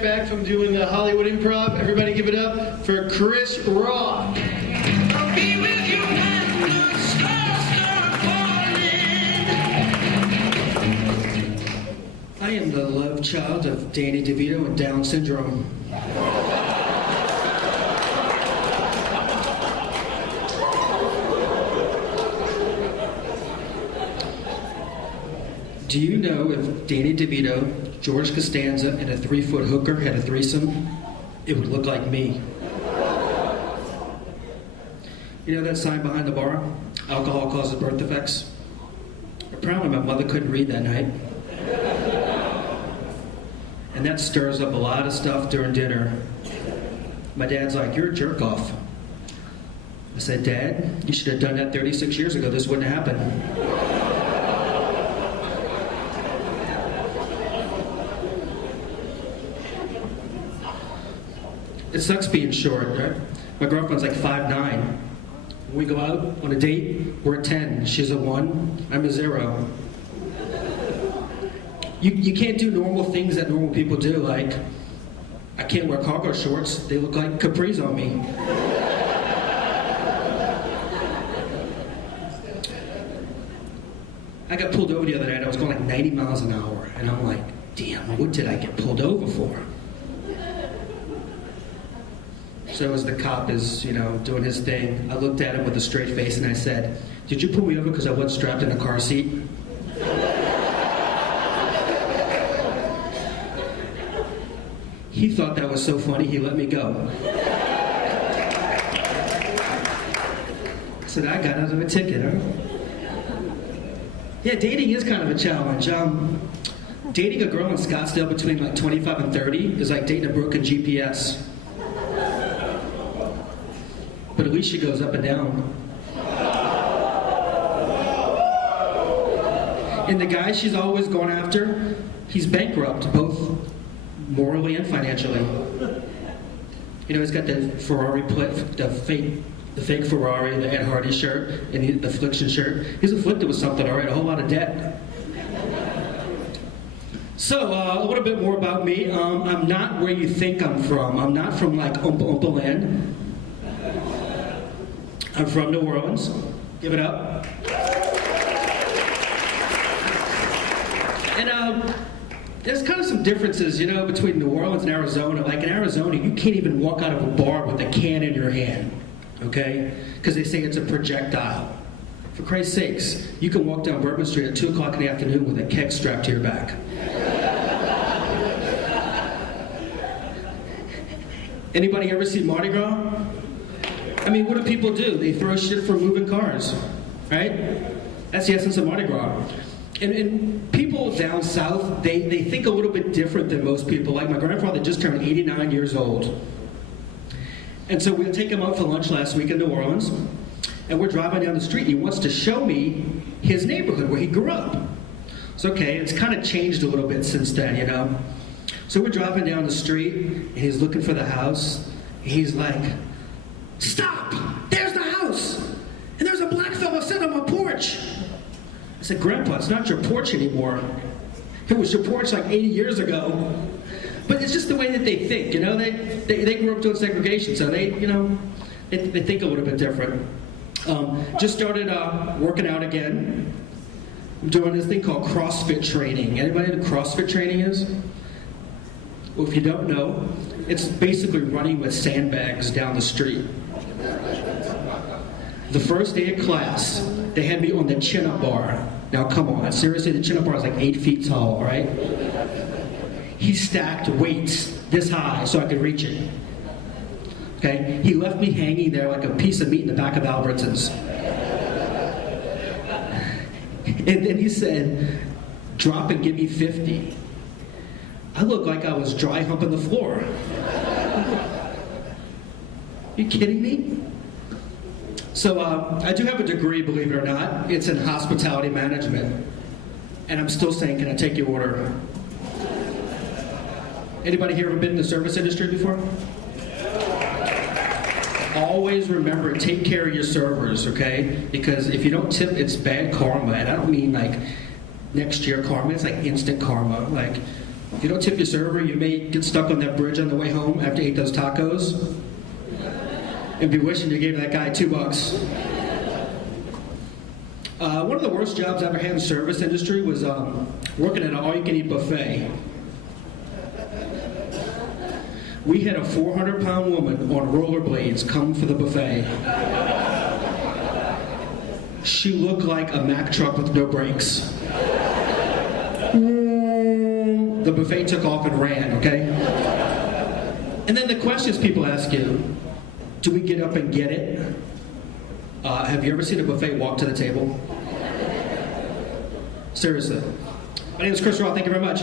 Back from doing the Hollywood Improv. Everybody give it up for Chris Roth. I am the love child of Danny DeVito and Down syndrome. Do you know if Danny DeVito, George Costanza, and a 3-foot hooker had a threesome, it would look like me? You know that sign behind the bar? Alcohol causes birth defects? Apparently my mother couldn't read that night. And that stirs up a lot of stuff during dinner. My dad's like, "You're a jerk off." I said, "Dad, you should have done that 36 years ago. This wouldn't happen." It sucks being short, right? My girlfriend's like 5'9". When we go out on a date, we're a 10. She's a 1, I'm a 0. You can't do normal things that normal people do, like, I can't wear cargo shorts. They look like capris on me. I got pulled over the other night. I was going like 90 miles an hour, and I'm like, damn, what did I get pulled over for? So as the cop is, doing his thing, I looked at him with a straight face and I said, "Did you pull me over because I wasn't strapped in a car seat?" He thought that was so funny, he let me go. I said, "I got out of a ticket, huh?" Yeah, dating is kind of a challenge. Dating a girl in Scottsdale between like 25 and 30 is like dating a broken GPS. But at least she goes up and down. And the guy she's always going after, he's bankrupt, both morally and financially. He's got the Ferrari plate, the fake Ferrari, the Ed Hardy shirt, and the affliction shirt. He's afflicted with something, all right, a whole lot of debt. So, a little bit more about me. I'm not where you think I'm from. I'm not from like Oompa Oompa land. I'm from New Orleans. Give it up. And there's kind of some differences, between New Orleans and Arizona. Like in Arizona, you can't even walk out of a bar with a can in your hand, okay? Because they say it's a projectile. For Christ's sakes, you can walk down Bourbon Street at 2 o'clock in the afternoon with a keg strapped to your back. Anybody ever see Mardi Gras? I mean, what do people do? They throw shit for moving cars, right? That's the essence of Mardi Gras. And people down south, they think a little bit different than most people. Like my grandfather just turned 89 years old. And so we'll take him out for lunch last week in New Orleans, and we're driving down the street. He wants to show me his neighborhood where he grew up. It's okay, it's kind of changed a little bit since then, So we're driving down the street, and he's looking for the house. And he's like, "Stop! There's the house! And there's a black fella sitting on my porch!" I said, "Grandpa, it's not your porch anymore. It was your porch like 80 years ago." But it's just the way that they think, They grew up doing segregation, so they think a little bit different. Just started working out again. I'm doing this thing called CrossFit training. Anybody know what CrossFit training is? Well, if you don't know, it's basically running with sandbags down the street. The first day of class, they had me on the chin-up bar. Now, come on. Seriously, the chin-up bar is like 8 feet tall, all right? He stacked weights this high so I could reach it. Okay? He left me hanging there like a piece of meat in the back of Albertsons. And then he said, "Drop and give me 50. I looked like I was dry humping the floor. You kidding me? So I do have a degree, believe it or not. It's in hospitality management. And I'm still saying, can I take your order? Anybody here ever been in the service industry before? Always remember, take care of your servers, okay? Because if you don't tip, it's bad karma. And I don't mean like next year karma. It's like instant karma. Like, If you don't tip your server, you may get stuck on that bridge on the way home after you ate those tacos and be wishing you gave that guy $2. One of the worst jobs I ever had in the service industry was working at an all-you-can-eat buffet. We had a 400-pound woman on rollerblades come for the buffet. She looked like a Mack truck with no brakes. The buffet took off and ran, okay? And then the questions people ask you, do we get up and get it? Have you ever seen a buffet walk to the table? Seriously. My name is Chris Roth. Thank you very much.